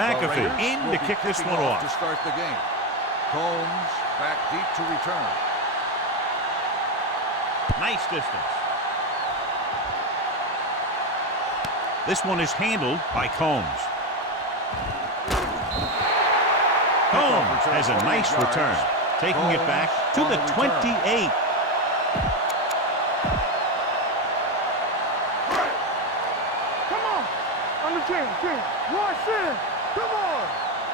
McAfee in to kick this one off. To start the game. Combs back deep to return. Nice distance. This one is handled by Combs. Combs has a nice return, taking it back to the 28. Come on. On the 10. Rush in. Come on.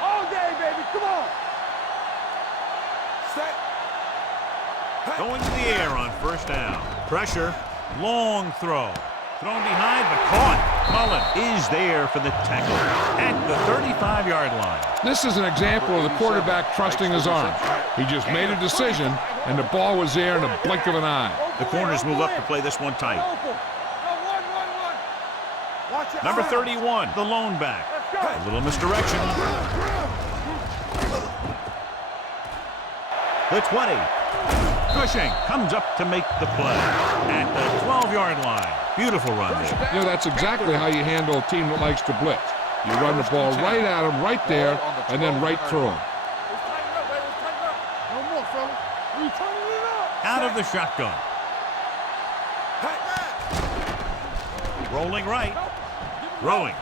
All day, baby. Come on. Set. Going to the air on first down. Pressure. Long throw. Thrown behind, but caught. Mullen is there for the tackle at the 35-yard line. This is an example of the quarterback trusting his arms. He just made a decision, and the ball was there in a blink of an eye. The corners move up to play this one tight. Number 31, the lone back. A little misdirection. The 20. Cushing comes up to make the play at the 12-yard line. Beautiful run there. You know, that's exactly how you handle a team that likes to blitz. You run the ball right at them, right there, and then right through them. Out of the shotgun. Rolling right. Throwing.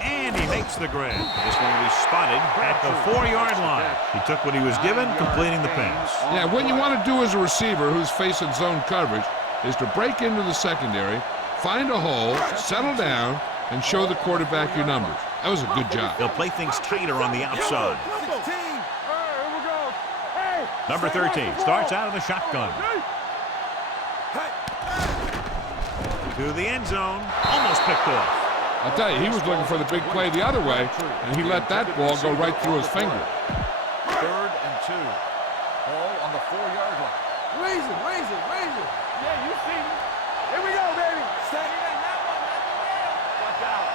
And he makes the grab. This one will be spotted at the 4-yard line. He took what he was given, completing the pass. Yeah, what you want to do as a receiver who's facing zone coverage is to break into the secondary, find a hole, settle down, and show the quarterback your numbers. That was a good job. They'll play things tighter on the outside. Number 13 starts out of the shotgun. To the end zone. Almost picked off. I'll tell you, he was looking for the big play the other way, and he let that ball go right through his finger. 3rd and 2. Ball on the 4-yard line. Raise it. Yeah, you see me. Here we go, baby. Stay. Watch out.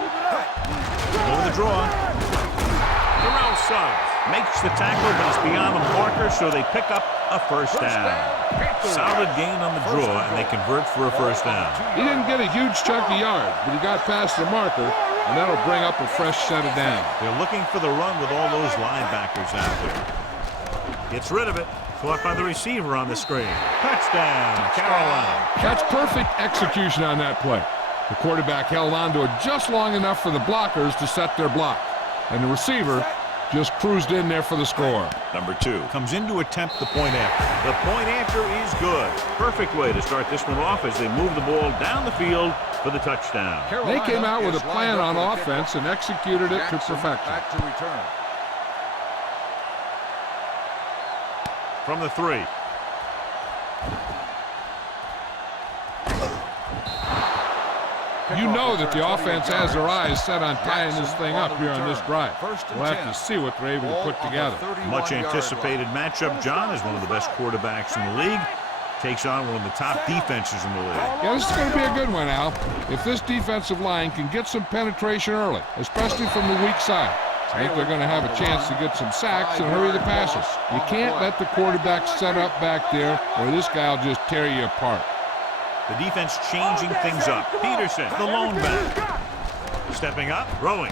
Keep it up. Over the draw. Terrell Suggs makes the tackle, but it's beyond the marker, so they pick up a first down. Solid gain on the draw, and they convert for a first down. He didn't get a huge chunk of yards, but he got past the marker, and that'll bring up a fresh set of downs. They're looking for the run with all those linebackers out there. Gets rid of it. Caught by the receiver on the screen. Touchdown, Carolina. That's perfect execution on that play. The quarterback held on to it just long enough for the blockers to set their block, and the receiver just cruised in there for the score. Number 2 comes in to attempt the point after. The point after is good. Perfect way to start this one off as they move the ball down the field for the touchdown. They came out with a plan on offense and executed it to perfection. Back to return. From the 3. You know that the offense has their eyes set on tying this thing up here on this drive. We'll have to see what they're able to put together. Much anticipated matchup. John is one of the best quarterbacks in the league. Takes on one of the top defenses in the league. Yeah, this is going to be a good one, Al. If this defensive line can get some penetration early, especially from the weak side, I think they're going to have a chance to get some sacks and hurry the passes. You can't let the quarterback set up back there, or this guy will just tear you apart. The defense changing things up. Peterson, the lone back. Stepping up, throwing.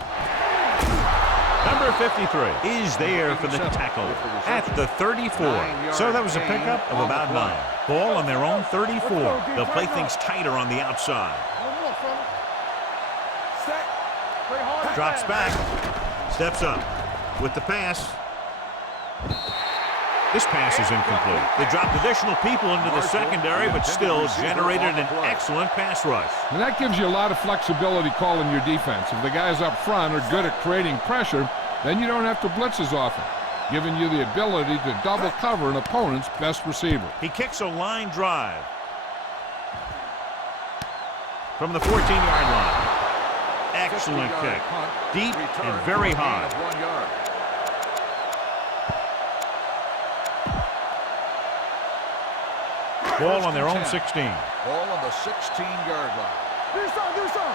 Number 53 is there for the tackle at the 34. So that was a pickup of about 9. Ball on their own 34. They'll play things tighter on the outside. Drops back. Steps up with the pass. This pass is incomplete. They dropped additional people into the secondary, but still generated an excellent pass rush. And that gives you a lot of flexibility calling your defense. If the guys up front are good at creating pressure, then you don't have to blitz as often, giving you the ability to double cover an opponent's best receiver. He kicks a line drive from the 14-yard line. Excellent kick. Deep and very high. Ball on their own 16. Ball on the 16-yard line. Do some. Let's go.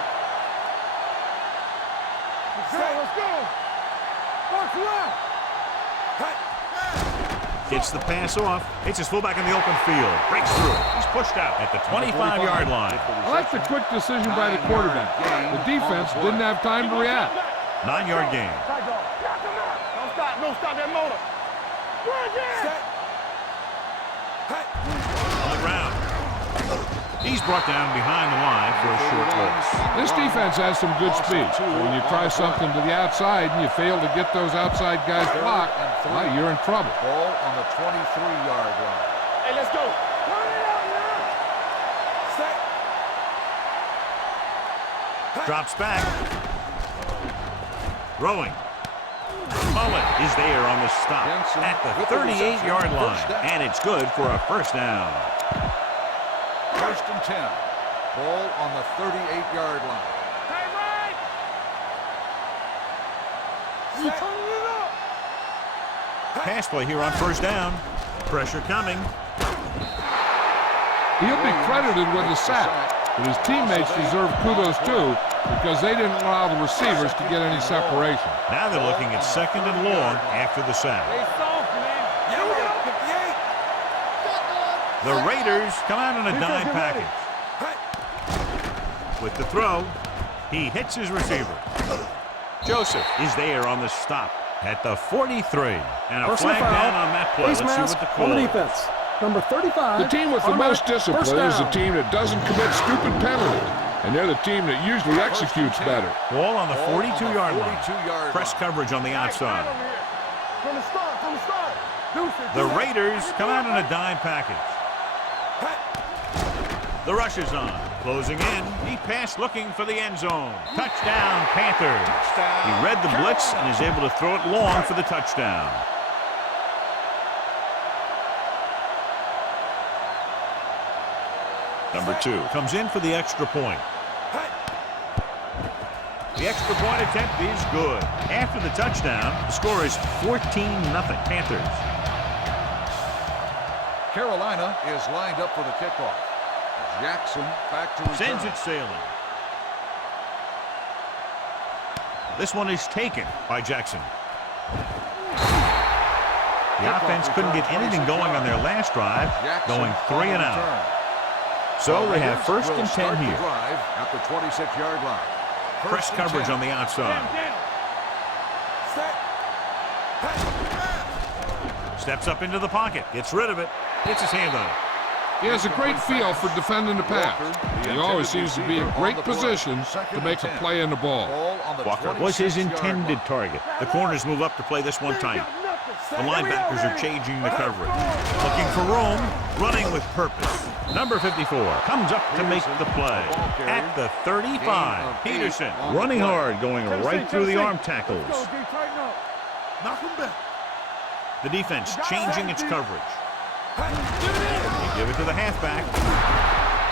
Box left. Gets the pass off. Hits his fullback in the open field. Breaks through. He's pushed out at the 25-yard line. I like the quick decision by the quarterback. The defense didn't have time to react. 9-yard gain. Don't stop. Don't stop that motor. On the ground. He's brought down behind the line for a short loss. This defense has some good speed. When you try something to the outside and you fail to get those outside guys blocked, well, you're in trouble. Ball on the 23-yard line. Hey, let's go. Turn it out now. Drops back. Throwing. Mullet is there on the stop at the 38-yard line. And it's good for a first down. 1st and 10. Ball on the 38-yard line. Hey, right. You turning it up. Pass play here on first down. Pressure coming. He'll be credited with the sack, but his teammates deserve kudos too because they didn't allow the receivers to get any separation. Now they're looking at 2nd and long after the sack. Hey, soft, man. The Raiders come out in a dime package. With the throw, he hits his receiver. Joseph is there on the stop at the 43. And a Personal flag foul. down on that play. Face Let's see mask what the on call the is. defense. Number 35. The team with the most discipline is the team that doesn't commit stupid penalties, and they're the team that usually executes better. Ball on the 42-yard line. 42-yard Press coverage on the outside. From the start. Deuces. The Raiders come out in a dime package. The rush is on. Closing in. He passed looking for the end zone. Touchdown, Panthers. He read the blitz and is able to throw it long for the touchdown. Number 2 comes in for the extra point. The extra point attempt is good. After the touchdown, the score is 14-0 Panthers. Carolina is lined up for the kickoff. Jackson back to return. Sends it sailing. This one is taken by Jackson. The offense couldn't get anything going on their last drive, going 3 and out. So they have 1st and 10 here. Drive at the 26-yard line. Press coverage on the outside. Steps up into the pocket. Gets rid of it. Gets his hand on it. He has a great feel for defending the pass. He always seems to be in great position to make a play in the ball. Walker was his intended target. The corners move up to play this one tight. The linebackers are changing the coverage. Looking for room, running with purpose. Number 54 comes up to make the play at the 35. Peterson running hard, going right through the arm tackles. Knock him back. The defense changing its coverage. They give it to the halfback.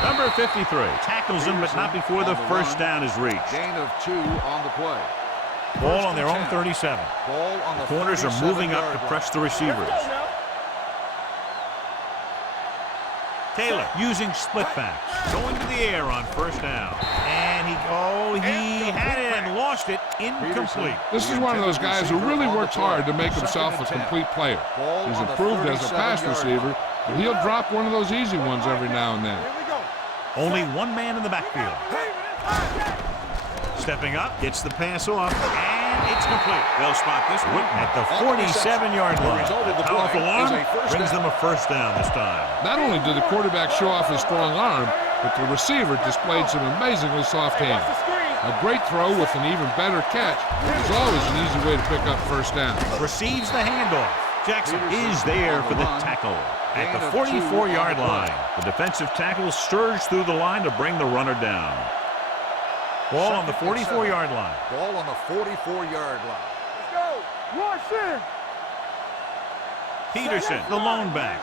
Number 53 tackles him, but not before the first down is reached. Gain of 2 on the play. Ball on their own 37. Ball on the Corners are moving up to press the receivers. Taylor using split backs, going to the air on first down. And he had it and lost it, incomplete. This is one of those guys who really works hard to make himself a complete player. He's improved as a pass receiver, but he'll drop one of those easy ones every now and then. Only one man in the backfield. Stepping up, gets the pass off, and it's complete. They'll spot this one at the 47-yard line. Powerful arm brings them a first down this time. Not only did the quarterback show off his strong arm, but the receiver displayed some amazingly soft hands. A great throw with an even better catch is always an easy way to pick up first down. Receives the handoff. Jackson is there for the tackle at the 44-yard line. The defensive tackle surged through the line to bring the runner down. Ball on the 44-yard line. Ball on the 44-yard line. Let's go. Rush in. Peterson, the lone back.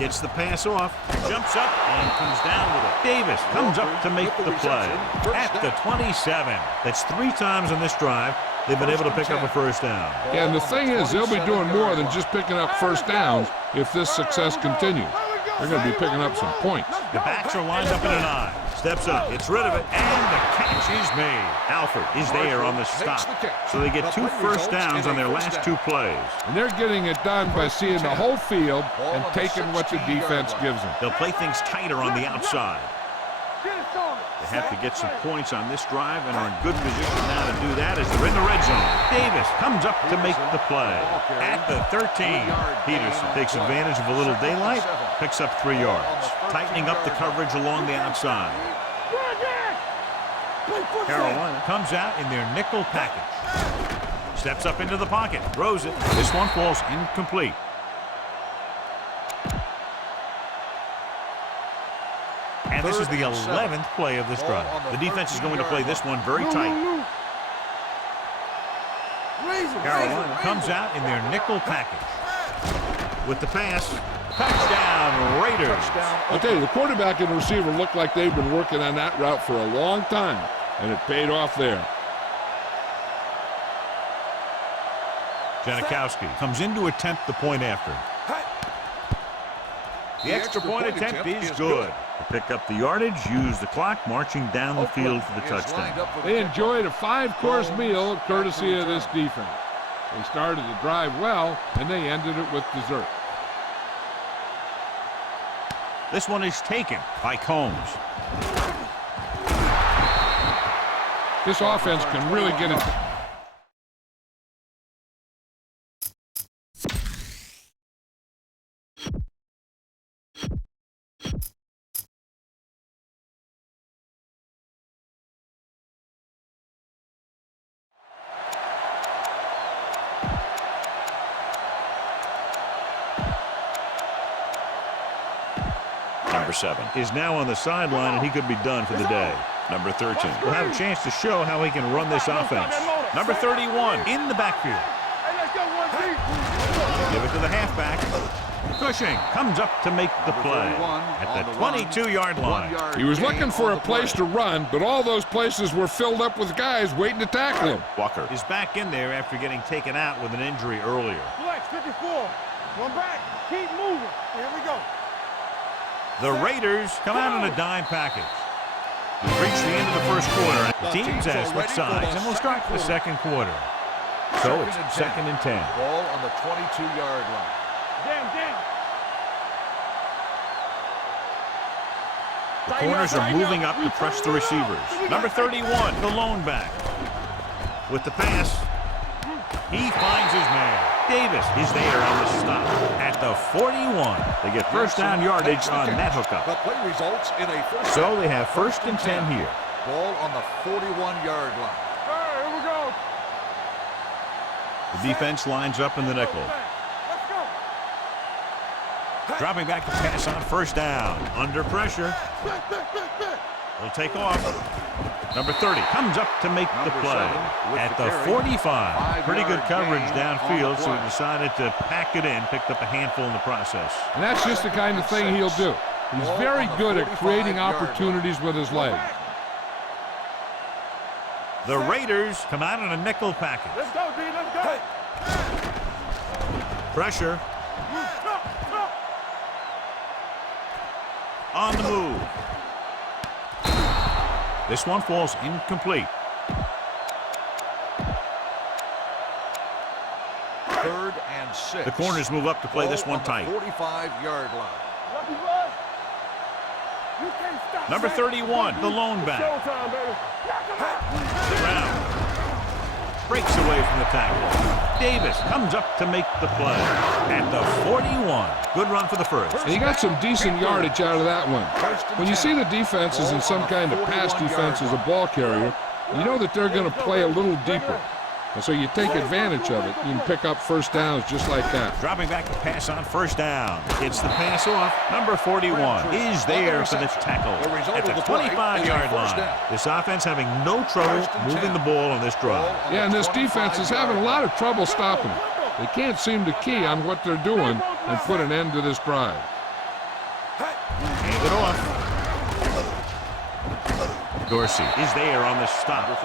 Gets the pass off, jumps up, and comes down with it. Davis comes up to make the play at the 27. That's 3 times on this drive they've been able to pick up a first down. Yeah, and the thing is, they'll be doing more than just picking up first downs if this success continues. They're going to be picking up some points. The backs are lined up in an eye. Steps up, gets rid of it, and the catch is made. Alford is there on the stop. So they get 2 first downs on their last 2 plays. And they're getting it done by seeing the whole field and taking what the defense gives them. They'll play things tighter on the outside. They have to get some points on this drive and are in good position now to do that as they're in the red zone. Davis comes up to make the play. At the 13, Peterson takes advantage of a little daylight, picks up 3 yards. Tightening up the coverage along the outside. Carolina comes out in their nickel package. Steps up into the pocket, throws it. This one falls incomplete. And this is the 11th play of this drive. The defense is going to play this one very tight. Carolina comes out in their nickel package. With the pass, touchdown Raiders. I'll tell you, the quarterback and the receiver look like they've been working on that route for a long time, and it paid off there. Janikowski comes in to attempt the point after. The extra point attempt is good. To pick up the yardage, use the clock, marching down the field for the touchdown. They enjoyed a 5-course meal courtesy of this defense. They started the drive well, and they ended it with dessert. This one is taken by Combs. This offense can really get it. Number 7 is now on the sideline, and he could be done for the day. Number 13 will have a chance to show how he can run this offense. Number 31 in the backfield. Give it to the halfback. Cushing comes up to make the play at the 22-yard line. He was looking for a place to run, but all those places were filled up with guys waiting to tackle him. Walker is back in there after getting taken out with an injury earlier. Flex 54. One back. Keep moving. Here we go. The Raiders come out in a dime package. We've reached the end of the first quarter. The teams have switched sides, and we'll start the second quarter. So it's 2nd and 10. Ball on the 22-yard line. Damn. The corners are moving up to press the receivers. Number 31, the lone back. With the pass, he finds his man. Davis is there on the stop at the 41. They get first down yardage on that hookup. The play results in a first So down. they have 1st and 10 here. Ball on the 41-yard line. All right, here we go. The defense lines up in the nickel. Let's go. Dropping back to pass on first down. Under pressure. Will take off. Number 30 comes up to make the play at the 45. Pretty good coverage downfield, so he decided to pack it in, picked up a handful in the process. And that's just the kind of thing he'll do. He's very good at creating opportunities with his legs. The Raiders come out in a nickel package. Let's go, D. Let's go. Pressure. On the move. This one falls incomplete. 3rd and 6. The corners move up to play this one tight. 45-yard line. Number 31, the lone back. Showtime, baby. Brown breaks away from the tackle. Davis comes up to make the play at the 41. Good run for the first. And he got some decent yardage out of that one. When you see the defenses in some kind of pass defense as a ball carrier, you know that they're going to play a little deeper. And so you take advantage of it. You can pick up first downs just like that. Dropping back to pass on first down. Gets the pass off. Number 41 is there for the tackle at the 25-yard line. This offense having no trouble moving the ball on this drive. Yeah, and this defense is having a lot of trouble stopping it. They can't seem to key on what they're doing and put an end to this drive. Hand it off. Dorsey is there on the stop. A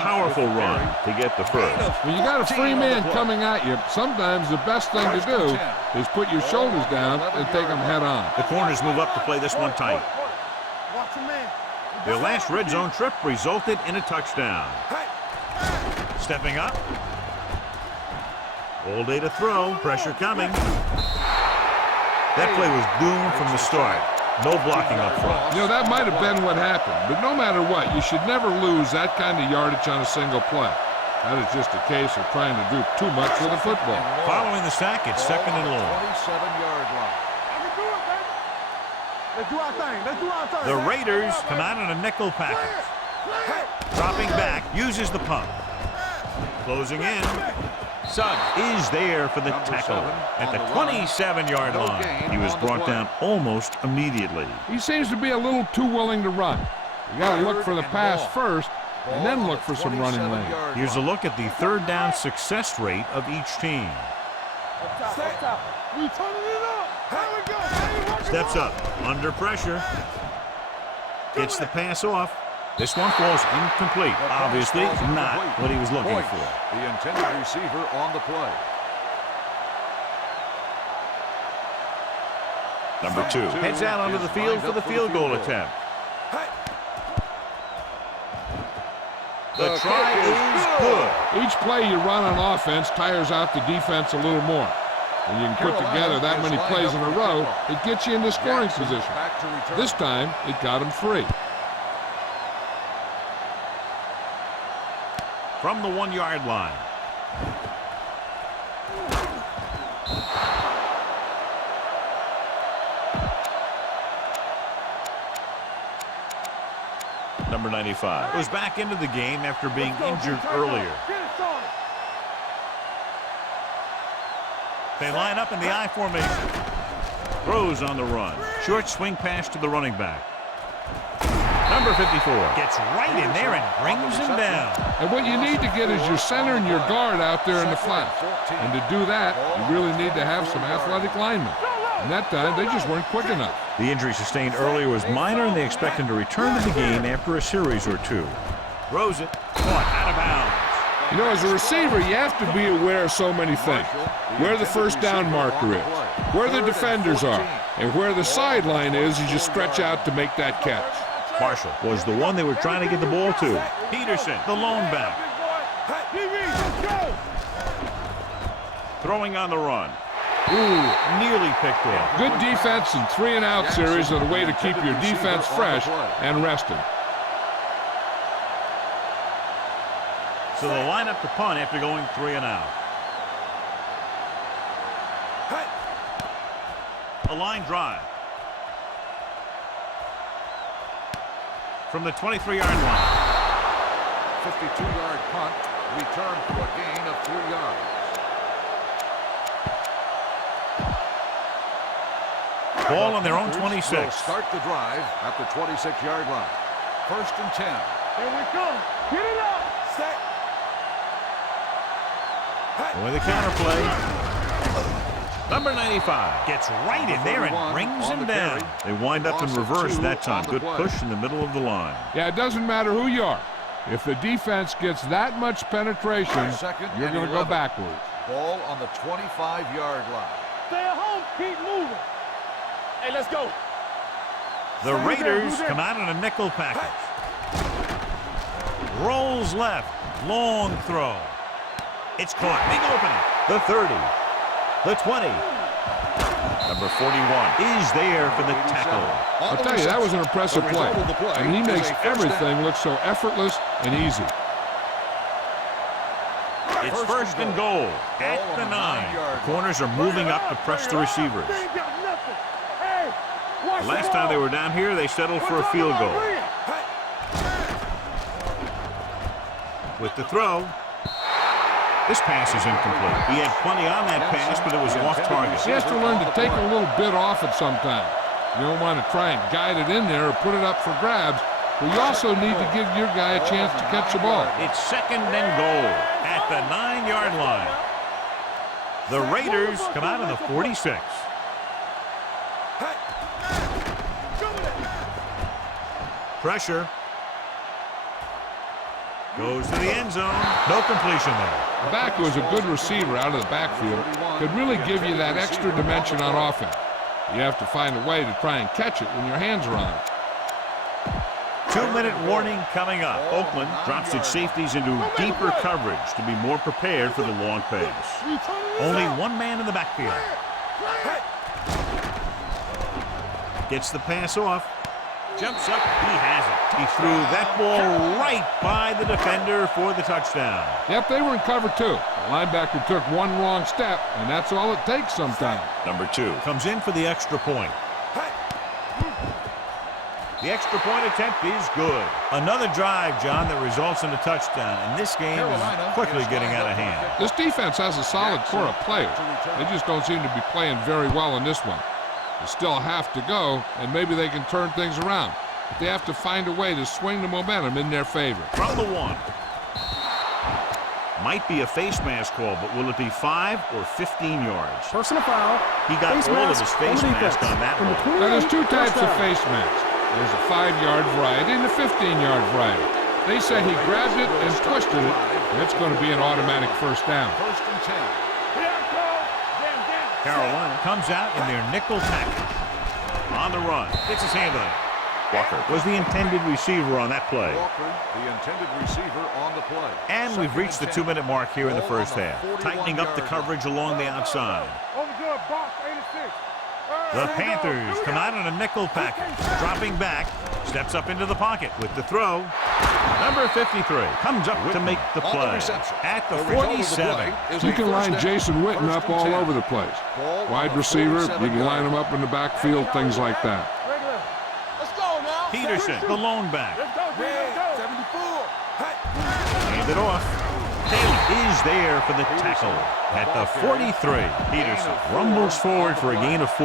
powerful run to get the first. When you got a free man coming at you, sometimes the best thing to do is put your shoulders down and take them head on. The corners move up to play this one tight. Watch your man. Their last red zone trip resulted in a touchdown. Stepping up. All day to throw. Pressure coming. That play was doomed from the start. No blocking up front. You know, that might have been what happened, but no matter what, you should never lose that kind of yardage on a single play. That is just a case of trying to do too much with a football. Following the sack, it's second and long. 27-yard line. Let's do our thing. Let's do our thing. The Raiders come out in a nickel package. Dropping back, uses the punt. Closing in. Suggs is there for the tackle at the 27-yard line. He was brought down almost immediately. He seems to be a little too willing to run. You got to look for the pass first and then look for some running lane. Here's a look at the third down success rate of each team. Steps up, under pressure. Gets the pass off. This one falls incomplete. Obviously not what he was looking for. The intended receiver on the play. Number 2 heads out onto the field for the field goal attempt. The try is good. Each play you run on offense tires out the defense a little more. When you can put together that many plays in a row, it gets you into scoring position. This time, it got him free. From the 1-yard line. Number 95 was back into the game after being injured earlier. They line up in the I formation. Throws on the run. Short swing pass to the running back. Number 54 gets right in there and brings him down. And what you need to get is your center and your guard out there in the flat. And to do that, you really need to have some athletic linemen. And that time, they just weren't quick enough. The injury sustained earlier was minor, and they expect him to return to the game after a series or two. Throws it. Caught out of bounds. You know, as a receiver, you have to be aware of so many things. Where the first down marker is, where the defenders are, and where the sideline is as you stretch out to make that catch. Marshall was the one they were trying to get the ball to. Peterson, the lone back. Throwing on the run. Ooh, nearly picked off. Good defense and 3-and-out series are the way to keep your defense fresh and rested. So they'll line up to punt after going 3-and-out. A line drive. From the 23-yard line. 52-yard punt, return for a gain of 3 yards. Ball on their own 26. Will start the drive at the 26-yard line. 1st and 10. Here we come. Get it up. Set. With the counterplay. Number 95 gets right in there and brings him down. They wind up in reverse that time. Good push in the middle of the line. Yeah, it doesn't matter who you are. If the defense gets that much penetration, you're going to go backwards. Ball on the 25-yard line. Stay at home. Keep moving. Hey, let's go. The Raiders come out in a nickel package. Rolls left. Long throw. It's caught. Big opening. The 30. The 20. Number 41 is there for the tackle. I'll tell you, that was an impressive play. And he makes everything look so effortless and easy. It's 1st and goal at the 9. The corners are moving up to press the receivers. The last time they were down here, they settled for a field goal. With the throw. This pass is incomplete. He had plenty on that pass, but it was off target. He has to learn to take a little bit off it sometime. You don't want to try and guide it in there or put it up for grabs, but you also need to give your guy a chance to catch the ball. It's 2nd and goal at the 9-yard line. The Raiders come out in the 46. Pressure. Goes to the end zone. No completion there. The back was a good receiver out of the backfield. Could really give you that extra dimension on offense. You have to find a way to try and catch it when your hands are on it. 2-minute warning coming up. Oakland drops its safeties into deeper coverage to be more prepared for the long pass. Only one man in the backfield. Gets the pass off. Jumps up. He has it. He threw that ball right by the defender for the touchdown. Yep, they were in cover 2. The linebacker took one wrong step, and that's all it takes sometimes. Number 2 comes in for the extra point. The extra point attempt is good. Another drive, John, that results in a touchdown. And this game is quickly getting out of hand. This defense has a solid core of players. They just don't seem to be playing very well in this one. They still have to go, and maybe they can turn things around. But they have to find a way to swing the momentum in their favor. From the 1. Might be a face mask call, but will it be 5 or 15 yards? Personal foul. He got Face all of mask his face on the mask defense. on that In one. between Now, there's 2 types of touchdown. face masks. There's a 5-yard variety and a 15-yard variety. They say he grabbed it and twisted it, and it's going to be an automatic first down. First and 10. Carolina comes out in their nickel package. On the run. Gets his hand on it. Walker was the intended receiver on that play. Walker, the intended receiver on the play. And we've reached the 2-minute mark here in the first half. Tightening up the coverage along the outside. Overjoyed box 86. The Panthers come out in a nickel package. Dropping back. Steps up into the pocket with the throw. Number 53 comes up to make the play. At the 47. You can line Jason Witten up all over the place. Wide receiver, you can line him up in the backfield, things like that. Let's go now. Peterson, the lone back. Let's go, Let's go. 74. Hand it off. Taylor is there for the tackle at the 43. Peterson rumbles forward for a gain of 4.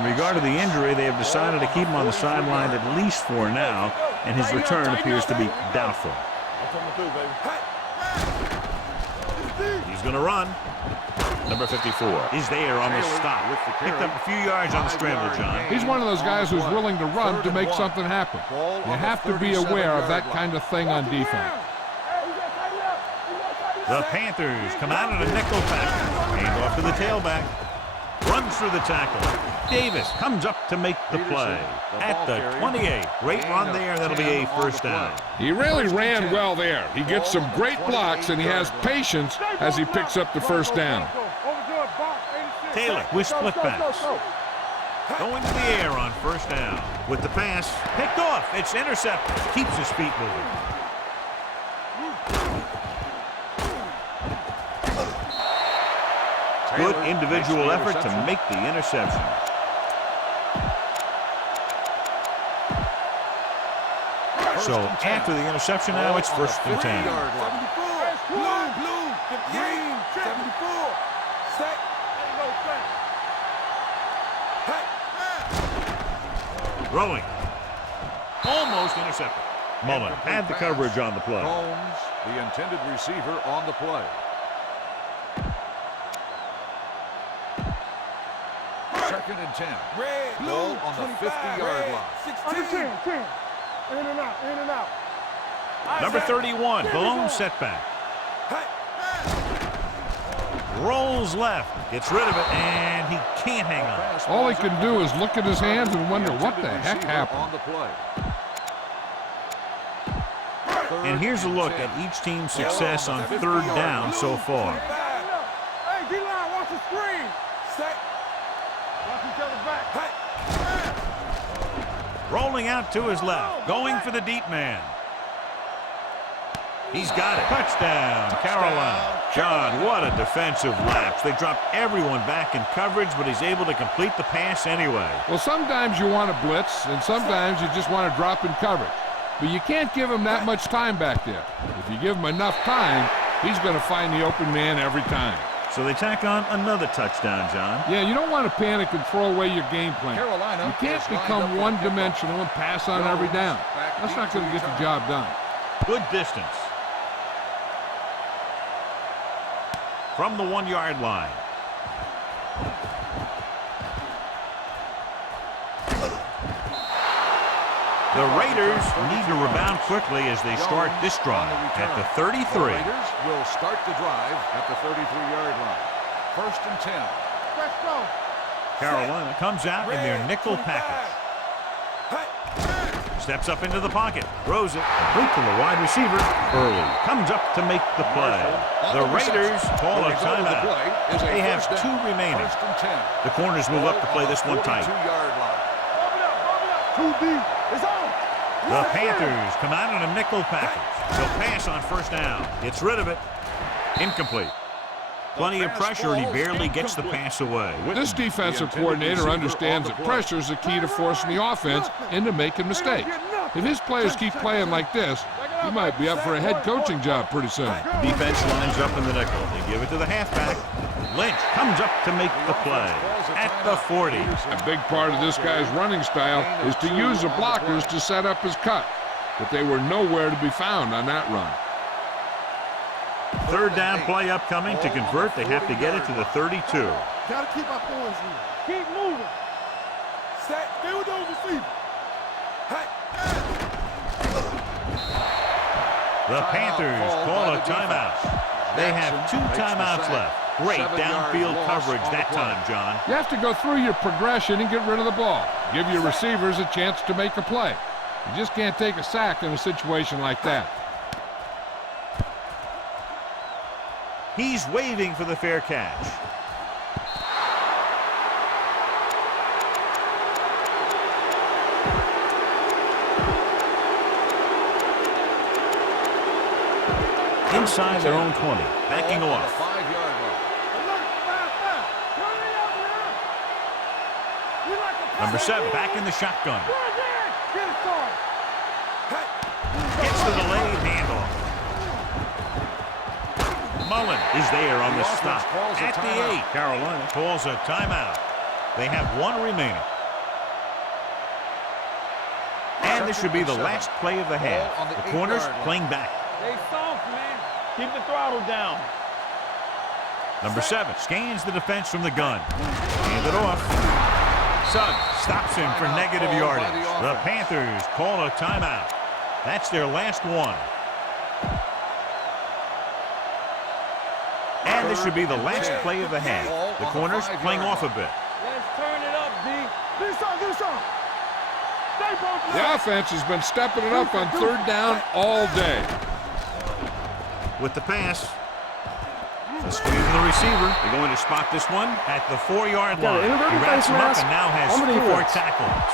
In regard to the injury, they have decided to keep him on the sideline at least for now, and his return appears to be doubtful. He's going to run. Number 54 is there on the stop. Picked up a few yards on the scramble, John. He's one of those guys who's willing to run to make something happen. You have to be aware of that kind of thing on defense. The Panthers come out in a nickel pack. Hand off to the tailback. Runs through the tackle. Davis comes up to make the play at the 28. Great run there. That'll be a first down. He really ran well there. He gets some great blocks, and he has patience as he picks up the first down. Overjoyed box 86. Taylor with split backs. Going to the air on first down. With the pass, picked off. It's intercepted. Keeps his feet moving. Good individual effort to make the interception. So after the interception now, it's first and 10. 74. Blue. Green. 74. Set. Throwing. Almost intercepted. Mullen had the coverage on the play. Holmes, the intended receiver on the play. Second and 10. Red. Ball on the 50-yard line. 16. 10. In and out. Number 31, the lone setback. Rolls left, gets rid of it, and he can't hang on. All he can do is look at his hands and wonder what the heck happened. On the play. And here's a look at each team's success on third down so far. Hey, D-line, watch the screen. Set. Watch each other back. Rolling out to his left, going for the deep man. He's got it. Touchdown, Carolina. John, what a defensive lapse. They dropped everyone back in coverage, but he's able to complete the pass anyway. Well, sometimes you want to blitz, and sometimes you just want to drop in coverage. But you can't give him that much time back there. If you give him enough time, he's going to find the open man every time. So they tack on another touchdown, John. Yeah, you don't want to panic and throw away your game plan. Carolina You can't is lined up become for the one-dimensional and pass on every down. That's not going to get the job done. Good distance. From the 1-yard line. The Raiders need to rebound quickly as they start this drive at the 33. The Raiders will start the drive at the 33-yard line. First and 10. Let's go. Carolina comes out in their nickel package. Steps up into the pocket, throws it, complete to the wide receiver. Early comes up to make the play. The Raiders call a timeout. They have 2 remaining. First and 10. The corners move up to play this one tight. 42-yard line. Too deep. It's on. The Panthers come out in a nickel package. They'll pass on first down. Gets rid of it. Incomplete. Plenty of pressure, and he barely gets the pass away. This defensive coordinator understands that pressure is the key to forcing the offense into making mistakes. If his players keep playing like this, he might be up for a head coaching job pretty soon. Defense lines up in the nickel. They give it to the halfback. Lynch comes up to make the play at the 40. A big part of this guy's running style is to use the blockers to set up his cut, but they were nowhere to be found on that run. Third down play upcoming. To convert, they have to get it to the 32. Gotta keep our points here. Keep moving. Stay with those receivers. Hey. The Panthers call a timeout. They have 2 timeouts left. Great downfield coverage that time, John. You have to go through your progression and get rid of the ball. Give your receivers a chance to make a play. You just can't take a sack in a situation like that. He's waving for the fair catch. Inside their own 20, backing off. 5-yard line. Number 7, back in the shotgun. Gets the delayed handoff. Mullen is there on the stop. At the 8, Carolina calls a timeout. They have 1 remaining. And this should be the last play of the half. The corners playing back. Stay soft, man. Keep the throttle down. Number 7 scans the defense from the gun. Hand it off. Suggs stops him for negative yardage. The Panthers call a timeout. That's their last one. And this should be the last play of the half. The corners playing off a bit. Let's turn it up, D. Do something. The offense has been stepping it up on third down all day. With the pass. The screen to the receiver. They're going to spot this one at the 4-yard line. He wraps him up and now has 4 tackles.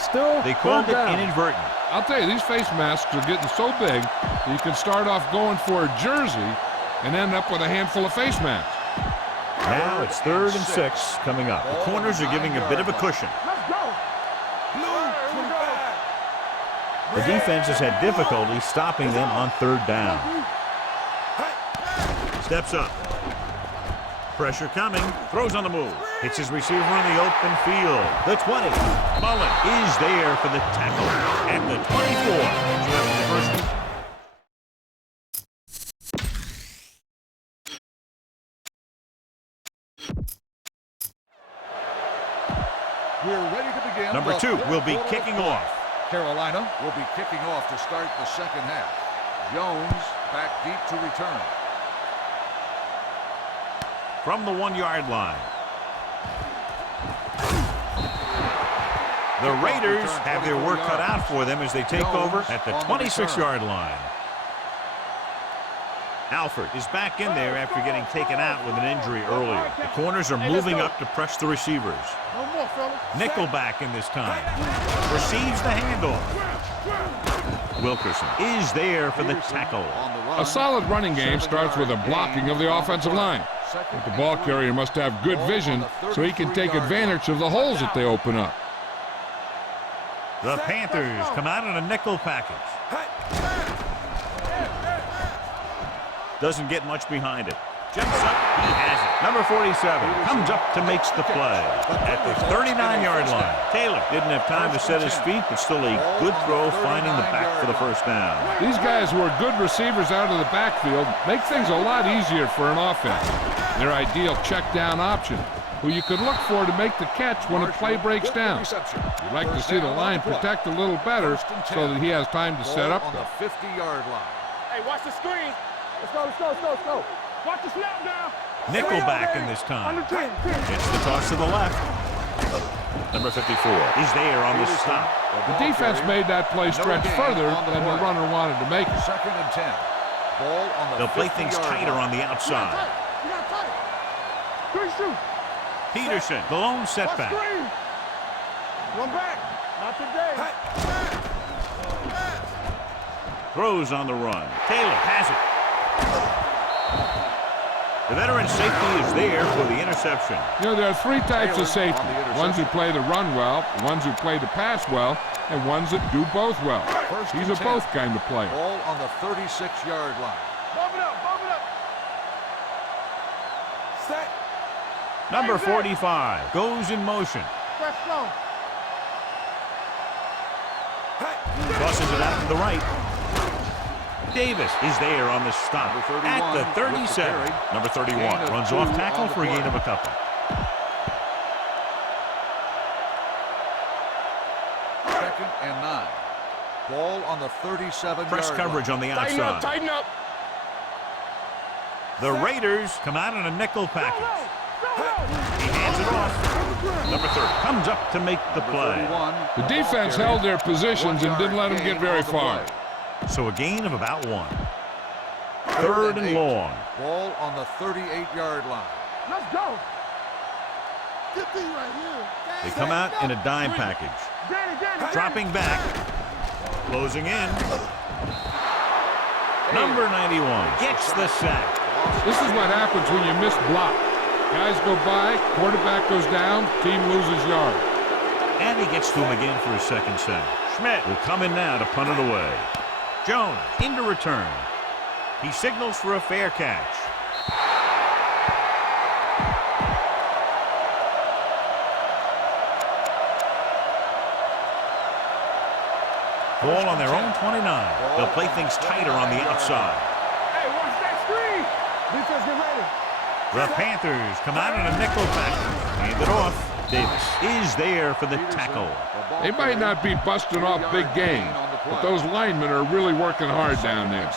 Still, they called it inadvertent. I'll tell you, these face masks are getting so big that you can start off going for a jersey and end up with a handful of face masks. Now it's 3rd and 6 coming up. The corners are giving a bit of a cushion. Let's go. The defense has had difficulty stopping them on 3rd down. Steps up. Pressure coming. Throws on the move. Hits his receiver in the open field. The 20. Mullen is there for the tackle. At the 24. We're ready to begin. Number 2 will be kicking off. Carolina will be kicking off to start the second half. Jones back deep to return. From the 1-yard line. The Raiders have their work cut out for them as they take over at the 26-yard line. Alford is back in there after getting taken out with an injury earlier. The corners are moving up to press the receivers. Nickelback in this time. Receives the handoff. Wilkerson is there for the tackle. A solid running game starts with a blocking of the offensive line. But the ball carrier must have good vision so he can take advantage of the holes that they open up. The Panthers come out in a nickel package. Doesn't get much behind it. Jumps up, he has it. Number 47 comes up to makes the play at the 39-yard line. Taylor didn't have time to set his feet, but still a good throw, finding the back for the first down. These guys who are good receivers out of the backfield make things a lot easier for an offense. Their ideal check down option, who you could look for to make the catch when a play breaks down. You'd like to see the line protect a little better so that he has time to set up. On the 50-yard line. Hey, watch the screen. Let's go. Watch the snap down. Nickelback in this time. Under 10. It's the toss to the left. Number 54 is there on the stop. The defense made that play stretch further than the runner wanted to make it. 2nd and 10. Ball on the They'll play things tighter on the outside. Good shoot. Peterson, the lone setback. Run back. Not today. Throws on the run. Taylor has it. The veteran safety is there for the interception. You know, there are three types of Taylor safety. on the interception. Ones who play the run well, ones who play the pass well, and ones that do both well. First He's and a 10. both kind of player. Ball on the 36-yard line. Bump it up, bump it up. Set. Number 45 goes in motion. Let's go. Tosses it out to the right. Davis is there on the stop Number 31 at the with the 37. carry. Number 31 Gain of runs 2 off tackle on the for a gain play. of a couple. Second and 9. Ball on the 37-yard Press line. coverage on the Tighten up, outside. tighten up. The Raiders come out in a nickel package. He hands it off. Number 30 comes up to make the play. 31, The ball defense carrier. held their positions and 1 didn't let yard them get gain very on the far. play. So a gain of about 1. Third and 8. long. Ball on the 38-yard line. Let's go. Get these right here. They come out in a dime package. Danny, Danny, Dropping back. Closing in. Number 91 gets the sack. This is what happens when you miss block. Guys go by, quarterback goes down, team loses yard. And he gets to him again for his second sack. Schmidt will come in now to punt it away. Jones into return. He signals for a fair catch. Ball on their own 29. They'll play things tighter on the outside. Hey, watch that screen. Defense, get ready. The Panthers come out in a nickel package. Hand it off. Davis is there for the tackle. They might not be busting off big games, but those linemen are really working hard down there.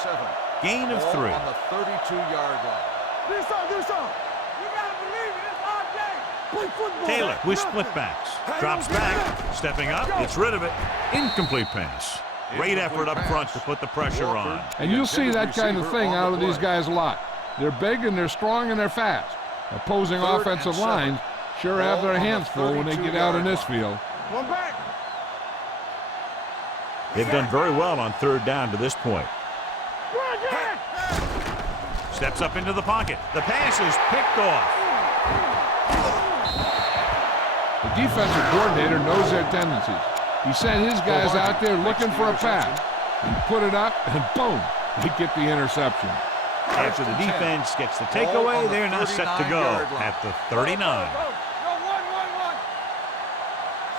Gain of 3. On the 32-yard line. Do something, do something. You gotta believe it. It's our day. Play football. Taylor with split backs. Drops back. Stepping up. Gets rid of it. Incomplete pass. Great effort up front to put the pressure on. And you'll see that kind of thing out of these guys a lot. They're big and they're strong and they're fast. Opposing Third offensive and 7. lines sure have their Ball on the hands full when they get out in this 32-yard field. One back. They've done very well on third down to this point. Run, Jack. Steps up into the pocket. The pass is picked off. The defensive coordinator knows their tendencies. He sent his guys out there looking for a pass. He put it up, and boom, he get the interception. After the defense gets the takeaway, they're now set to go at the 39. Go, one.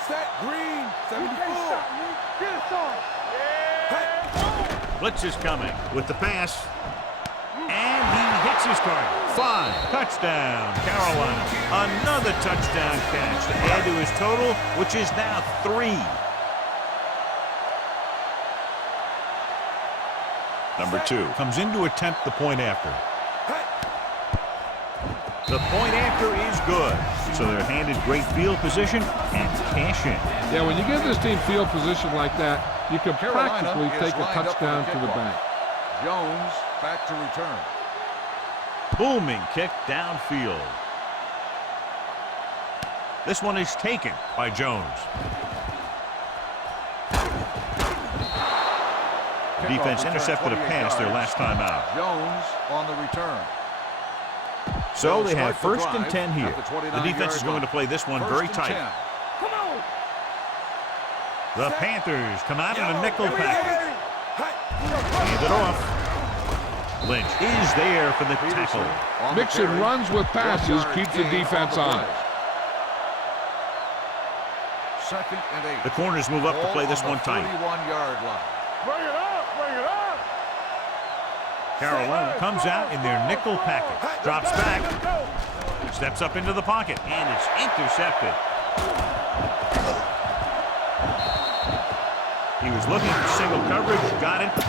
Set, green, 74. Get us on. Yeah. Blitz is coming with the pass. And he hits his target. 5. Touchdown, Carolina. Another touchdown catch to add to his total, which is now 3. Number 2 comes in to attempt the point after. The point after is good. So they're handed great field position and cash in. Yeah, when you give this team field position like that, you can Carolina practically is take a lined up for touchdown the to the kickoff. bank. Jones back to return. Booming kick downfield. This one is taken by Jones. Defense intercepted a pass their last time out. Jones on the return. So they have Start the first and drive 10 here. at the The 29-yard defense is going line. to play this one First very and tight. 10. Come on. The Panthers come out in a nickel Here we package. go. Hand it off. Lynch is there for the tackle. On the Mixing carry. runs with 1 passes yard keeps the gain defense the on play. it. Second and 8. The corners move up to Ball play this on the one tight. 31-yard line. Bring it up, bring it up. Carolina comes out in their nickel package. Drops back. Let's go. Steps up into the pocket. And it's intercepted. He was looking for single coverage. Got it.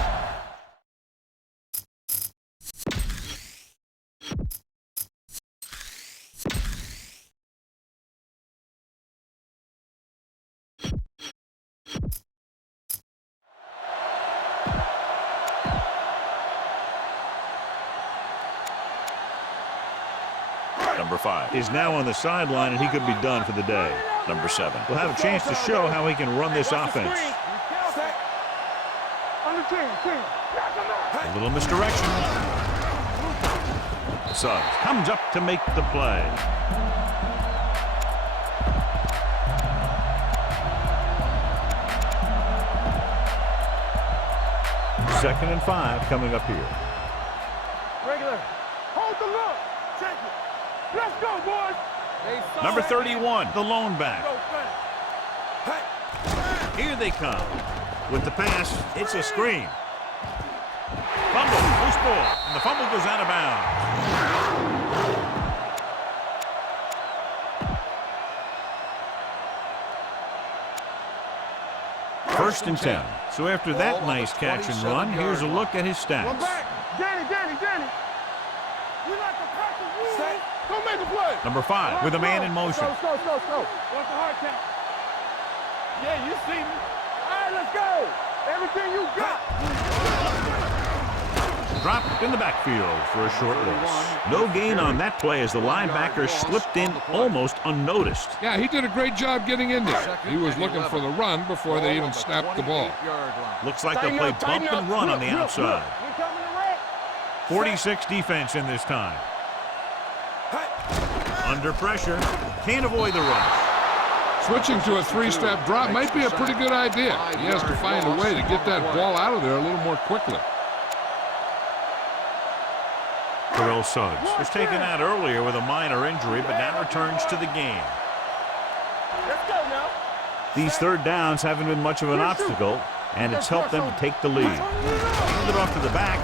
Number 5 is now on the sideline, and he could be done for the day. Number 7 will have a chance to show how he can run this offense. A little misdirection. Suggs comes up to make the play. Second and 5 coming up here. Regular. Hold the look. Check it. Let's go, boys. Number 31, the lone back. Here they come. With the pass, it's a screen. Fumble, loose ball, and the fumble goes out of bounds. First and 10. So after that nice catch and run, here's a look at his stats. Danny. We like to practice rules. Don't make a play. Number 5 with a man in motion. What's the hard count? Yeah, you see me. All right, let's go. Everything you got. Dropped in the backfield for a short loss. No gain on that play as the linebacker slipped in almost unnoticed. Yeah, he did a great job getting in there. He was looking for the run before they even snapped the ball. Looks like they'll play bump and run on the outside. 46 defense in this time. Under pressure, can't avoid the rush. Switching to a 3-step drop might be a pretty good idea. He has to find a way to get that ball out of there a little more quickly. Terrell Suggs was taken out earlier with a minor injury, but now returns to the game. Let's go now. These third downs haven't been much of an obstacle, and it's helped them to take the lead. Hand it off to the back.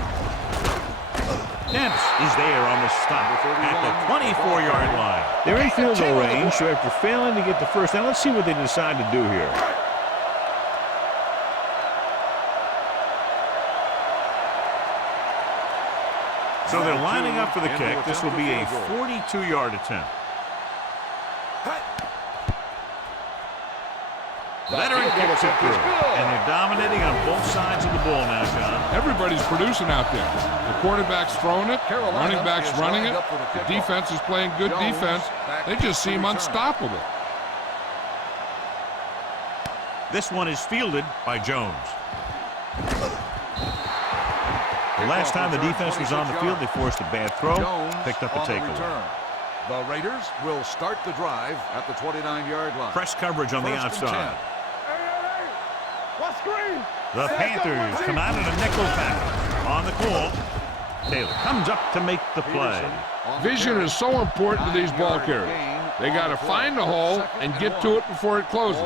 Dempsey is there on the stop at the 24-yard line. They're in field goal range, so after failing to get the first down, let's see what they decide to do here. So they're lining up for the kick. This will be a 42-yard attempt. Veteran kicks it through, and they're dominating on both sides of the ball now, John. Everybody's producing out there. The quarterback's throwing it, running back's running it, the defense is playing good defense. They just seem unstoppable. This one is fielded by Jones. The last time the defense was on the field, they forced a bad throw, picked up a takeaway. The Raiders will start the drive at the 29-yard line. Press coverage on the outside. What screen? The Panthers come out in a nickel package. On the call, Taylor comes up to make the play. Vision is so important to these ball carriers. They got to find the hole and get to it before it closes.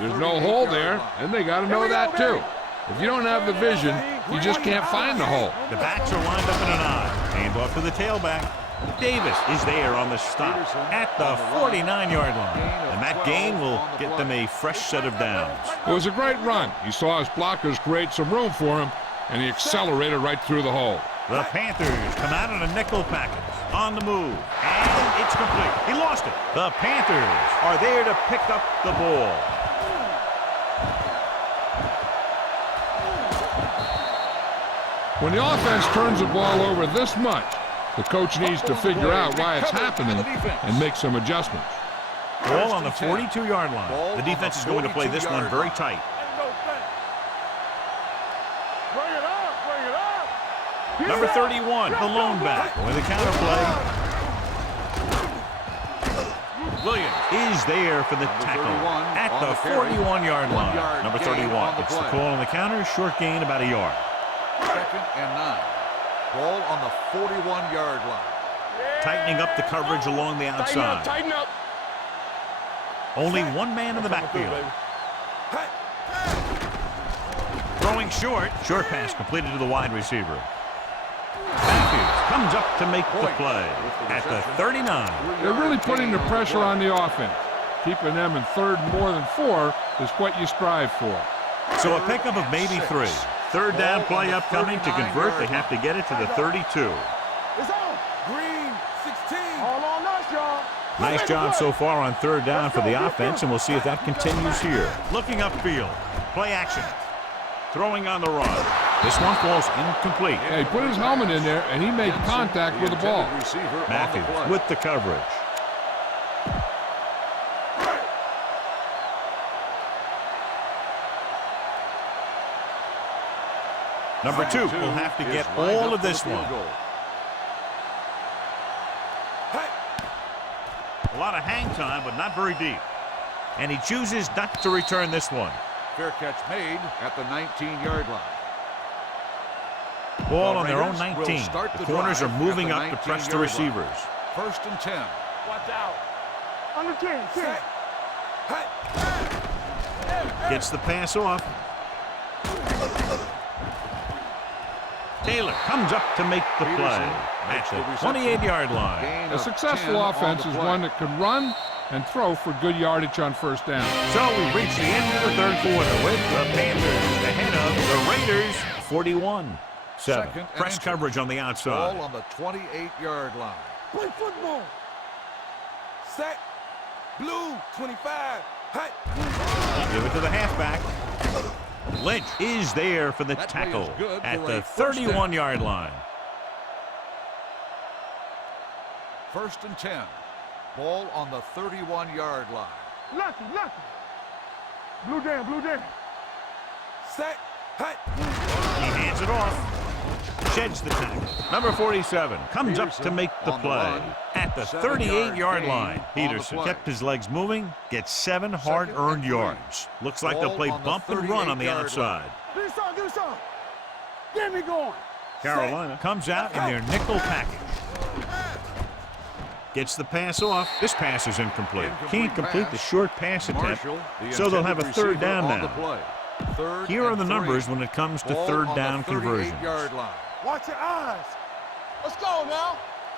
There's no hole there, and they got to know that too. If you don't have the vision, you just can't find the hole. The backs are lined up in an I. Hand off to the tailback. Davis is there on the stop at the 49-yard line. And that gain will get them a fresh set of downs. It was a great run. He saw his blockers create some room for him, and he accelerated right through the hole. The Panthers come out in a nickel package. On the move. And it's complete. He lost it. The Panthers are there to pick up the ball. When the offense turns the ball over this much, the coach needs to figure out why it's happening and make some adjustments. Ball on the 42-yard line. The defense is going to play this one very tight. Number 31, the lone back. With a counter play. Williams is there for the tackle at the 41-yard line. Number 31 gets the call on the counter. Short gain, about a yard. Second and 9. Ball on the 41-yard line. Tightening up the coverage along the outside. Tighten up. Only one man in the backfield. Throwing short. Short pass completed to the wide receiver. Matthews comes up to make the play at the 39. They're really putting the pressure on the offense. Keeping them in third more than 4 is what you strive for. So a pickup of maybe 3. Third down play upcoming. To convert, they have to get it to the 32. It's on. Green, 16. All on us, y'all. Nice job so far on third down for the offense, and we'll see if that continues here. Looking upfield. Play action. Throwing on the run. This one falls incomplete. Yeah, he put his helmet in there, and he made contact with the ball. Matthews with the coverage. Number 2 will have to get all of this one. A lot of hang time, but not very deep. And he chooses not to return this one. Fair catch made at the 19-yard line. Ball on their own 19. The corners are moving up to press the receivers. 1st and 10. Watch out. On the 10. Set. Gets the pass off. Taylor comes up to make the play at the 28-yard line. A successful offense is one that can run and throw for good yardage on 1st down. So we reach the end of the 3rd quarter with the Panthers ahead of the Raiders 41-7. Press coverage on the outside. Ball on the 28-yard line. Play football. Set. Blue. 25. Hut. Give it to the halfback. Lynch is there for the tackle at the 31-yard line. 1st and 10. Ball on the 31-yard line. Lucky. Blue down. Set. Hut. He hands it off. Sheds the tackle. Number 47 comes up to make the play at the 38-yard line. Peterson kept his legs moving, gets 7 hard-earned yards. Looks like they'll play bump and run on the outside. Do something. Get me going. Carolina comes out in their nickel package. Gets the pass off. This pass is incomplete. Can't complete the short pass attempt, so they'll have a 3rd down now. Here are the numbers when it comes to 3rd down conversions. Watch your eyes. Let's go now.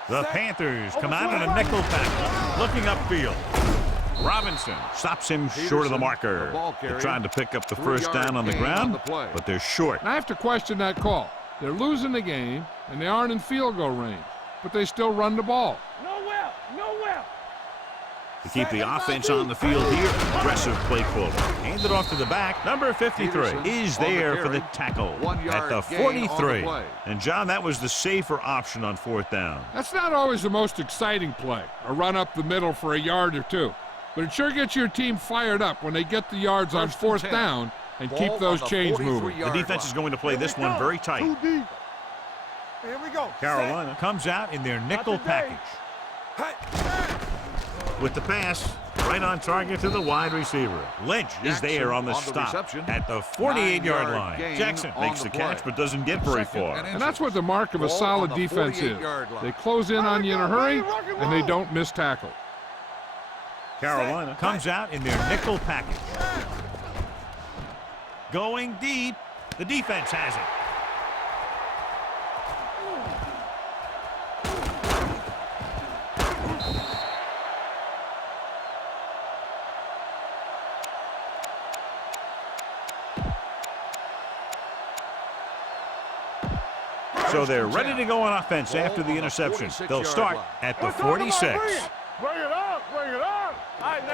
The Panthers come out in a nickel package, looking upfield. Robinson stops him short of the marker. They're trying to pick up the 1st down on the ground, but they're short. And I have to question that call. They're losing the game, and they aren't in field goal range, but they still run the ball. Nowhere. To keep the offense on the field here, aggressive play calling. Hand it off to the back. Number 53 is there for the tackle at the 43. And, John, that was the safer option on 4th down. That's not always the most exciting play, a run up the middle for a yard or 2. But it sure gets your team fired up when they get the yards on 4th down and keep those chains moving. The defense is going to play this one very tight. Here we go. Carolina comes out in their nickel package. With the pass, right on target to the wide receiver. Lynch is there on the stop at the 48-yard line. Jackson makes the catch but doesn't get very far. And that's what the mark of a solid defense is. They close in on you in a hurry, and they don't miss tackle. Carolina comes out in their nickel package. Going deep. The defense has it. So they're ready to go on offense after the interception. They'll start at the 46. Bring it up.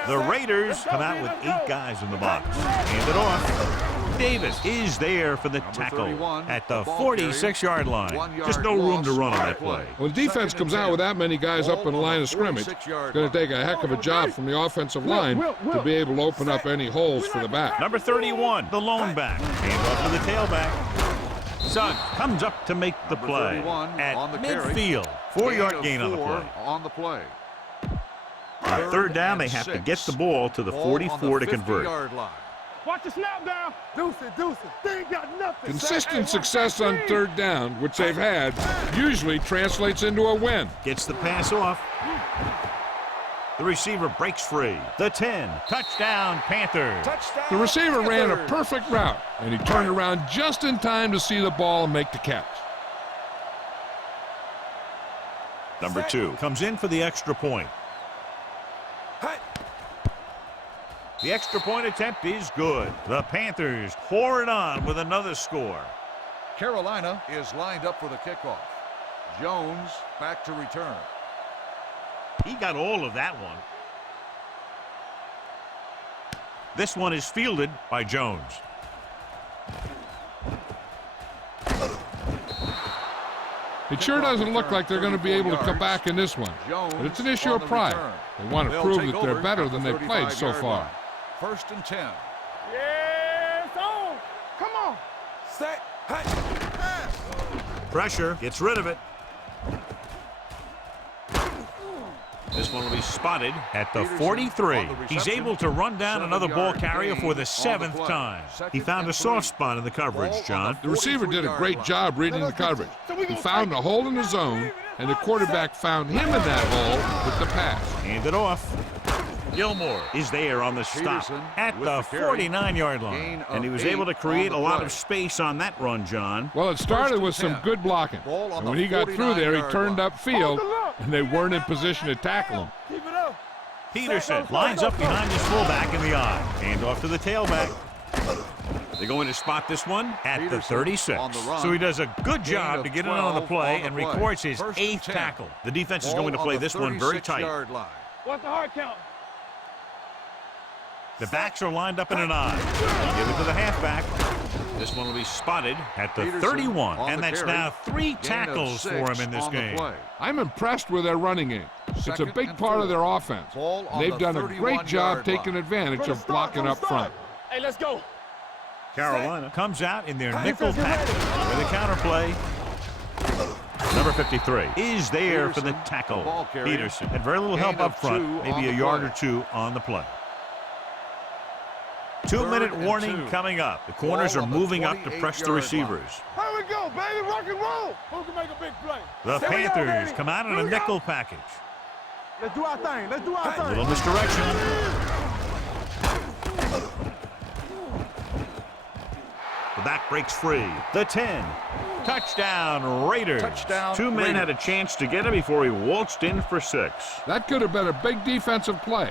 The Raiders come out with 8 guys in the box. Hand it off. Davis is there for the tackle at the 46-yard line. Just no room to run on that play. When defense comes out with that many guys up in the line of scrimmage, it's going to take a heck of a job from the offensive line to be able to open up any holes for the back. Number 31, the lone back. Hand off to the tailback. Suggs comes up to make the play at midfield. 4-yard gain on the play. On 3rd down, they have to get the ball to the 44 to convert. Watch the snap down. Deuce it. They ain't got nothing. Consistent success on 3rd down, which they've had, usually translates into a win. Gets the pass off. The receiver breaks free. The 10. Touchdown, Panthers. The receiver ran a perfect route, and he turned around just in time to see the ball and make the catch. Number 2 comes in for the extra point. The extra point attempt is good. The Panthers pour it on with another score. Carolina is lined up for the kickoff. Jones back to return. He got all of that one. This one is fielded by Jones. It sure doesn't look like they're going to be able to come back in this one. But it's an issue of pride. They want to prove that they're better than they've played so far. 1st and 10. Yes, on. Come on. Set. Hut. Pressure, gets rid of it. This one will be spotted at the 43. He's able to run down another ball carrier for the 7th time. He found a soft spot in the coverage, John. The receiver did a great job reading the coverage. He found a hole in the zone, and the quarterback found him in that hole with the pass. Hand it off. Gilmore is there on the stop at the 49-yard line. And he was able to create a lot of space on that run, John. Well, it started with some good blocking. And when he got through there, he turned upfield, and they weren't in position to tackle him. Keep it up. Peterson lines up behind his fullback in the eye. Hand off to the tailback. They're going to spot this one at the 36. So he does a good job to get in on the play and records his 8th tackle. The defense is going to play this one very tight. What's the hard count? The backs are lined up in an I. Give it to the halfback. This one will be spotted at the 31, and that's now 3 tackles for him in this game. I'm impressed with their running game. It's a big part of their offense. They've done a great job taking advantage of blocking up front. Hey, let's go. Carolina comes out in their nickel package with a counterplay. Number 53 is there for the tackle. Peterson had very little help up front, maybe a yard or 2 on the play. 2-minute warning coming up. The corners are moving up to press the receivers. Here we go, baby. Rock and roll. Who can make a big play? The Panthers come out in a nickel package. Let's do our thing. Let's do our thing. Little misdirection. The back breaks free. The 10. Touchdown, Raiders. Touchdown, 2 men Raiders. had a chance to get him before he waltzed in for 6. That could have been a big defensive play,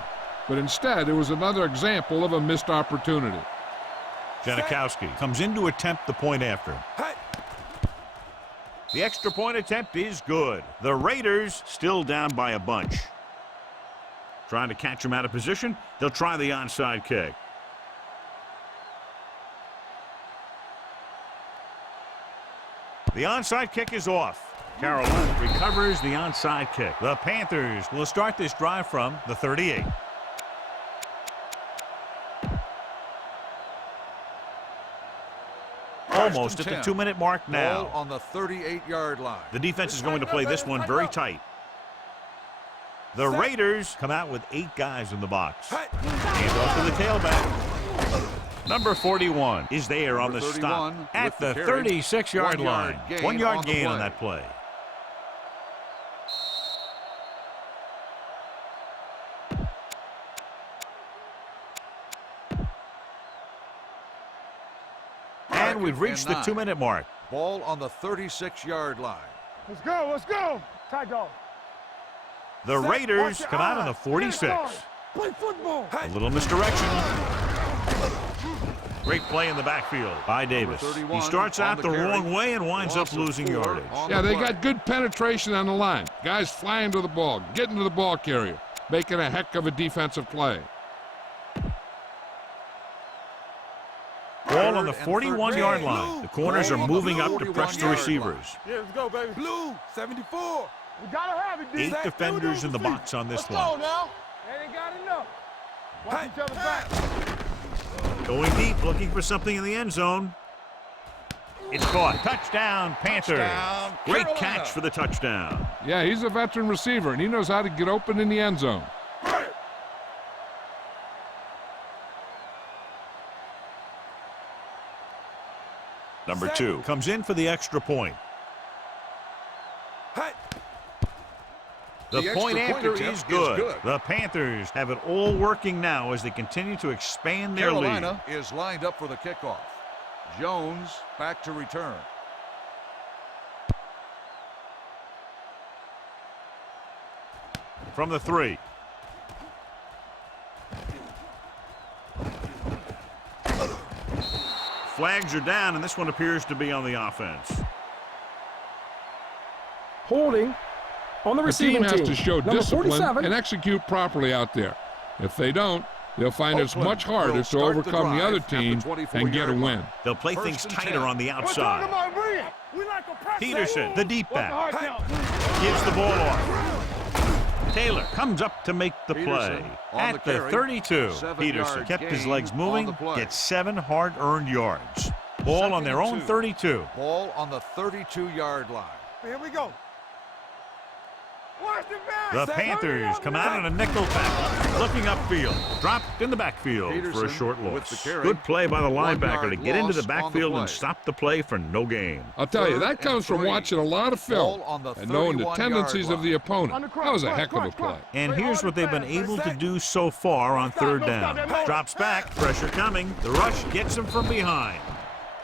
but instead it was another example of a missed opportunity. Janikowski comes in to attempt the point after. The extra point attempt is good. The Raiders still down by a bunch. Trying to catch him out of position. They'll try the onside kick. The onside kick is off. Carolina recovers the onside kick. The Panthers will start this drive from the 38. Almost at the 2-minute mark now. Ball on the 38-yard line. The defense is going to play this one very tight. The Raiders come out with 8 guys in the box. Hand off to the tailback. Number 41 is there on the stop at the 36-yard line. 1 yard gain on that play. And we've reached the 2-minute mark. Ball on the 36-yard line. Let's go. Let's go. Tight dog. The Raiders come out on the 46. Play football. A little misdirection. Great play in the backfield by Davis. He starts out the wrong way and winds up losing yardage. Yeah, they got good penetration on the line. Guys flying to the ball, getting to the ball carrier, making a heck of a defensive play. Ball on the 41-yard line. The corners are moving up to press the receivers. Yeah, let's go, baby. Blue, 74. We gotta have it, D. 8 defenders in the box on this Let's go one. now. They ain't got enough. Watch each other back. Going deep, looking for something in the end zone. It's caught. Touchdown, Panthers. Touchdown, Great Carolina. catch for the touchdown. Yeah, he's a veteran receiver, and he knows how to get open in the end zone. Number 2 comes in for the extra point. The point after is good. The Panthers have it all working now as they continue to expand their lead. Carolina is lined up for the kickoff. Jones back to return. From the 3. Flags are down, and this one appears to be on the offense. Holding on the The receiving team has to show Number discipline 47. and execute properly out there. If they don't, they'll find it's Oakland much harder will to start the overcome the other drive at the team 24 and get a yard win. line. They'll play First things and tighter 10. on the We're talking outside. about bring. We like a press. Peterson, the deep What's the hard back, count? gives the ball off. Taylor comes up to make the play. Peterson on At the the carry. 32, 7-yard Peterson kept his gain legs on moving, the play. gets 7 hard-earned yards. Ball on their own 32. Ball on the 32-yard line. Here we go. Watch the back. The Panthers come out in a nickel package. Looking upfield. Dropped in the backfield for a short with the loss. carry. Good play by the 1 linebacker yard to get into the loss on the backfield and play. stop the play for no gain. I'll tell you, that 3rd comes and from 3. watching a lot of film Ball on the and knowing the 31-yard tendencies of the line. opponent. That was a heck of a play. And here's what they've been able to do so far on 3rd down. Drops back, pressure coming. The rush gets him from behind.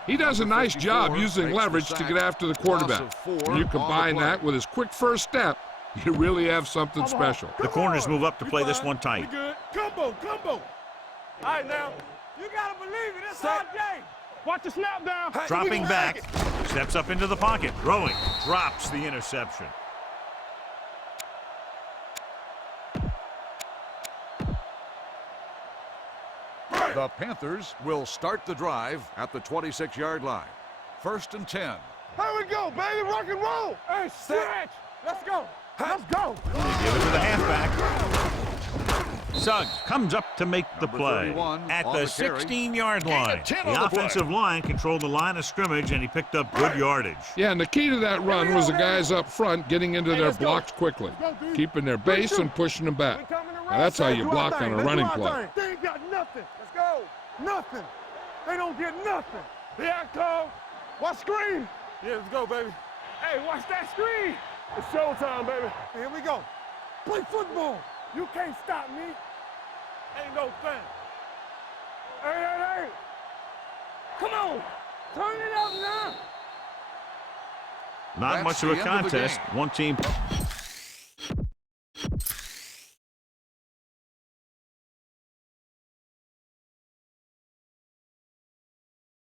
He does a nice 54 job using makes the leverage to sack. get after the Loss quarterback. of 4 When you on the combine play. that with his quick first step, you really have something special. The corners move up to play this one tight. We good. Combo. All right, now. You got to believe it. It's our day. Watch the snap down. Dropping back, steps up into the pocket, throwing, drops the interception. The Panthers will start the drive at the 26-yard line. 1st and 10. Here we go, baby. Rock and roll. Hey, stretch. Let's go. Let's go. They give it to the halfback. Suggs comes up to make the Number play 31 at on the the carry. 16-yard line. 10 on The the play. offensive line controlled the line of scrimmage, and he picked up good yardage. Yeah, and the key to that run was the guys up front getting into their blocks quickly, keeping their base and pushing them back. Now, that's how you block on a running play. They ain't got nothing. Let's go. Nothing. They don't get nothing. Yeah, Cole. Watch screen. Yeah, let's go, baby. Hey, watch that screen. It's showtime, baby. Here we go. Play football. You can't stop me. Ain't no thing. Hey. Come on. Turn it up now. Not That's much of the a end of the contest. game. One team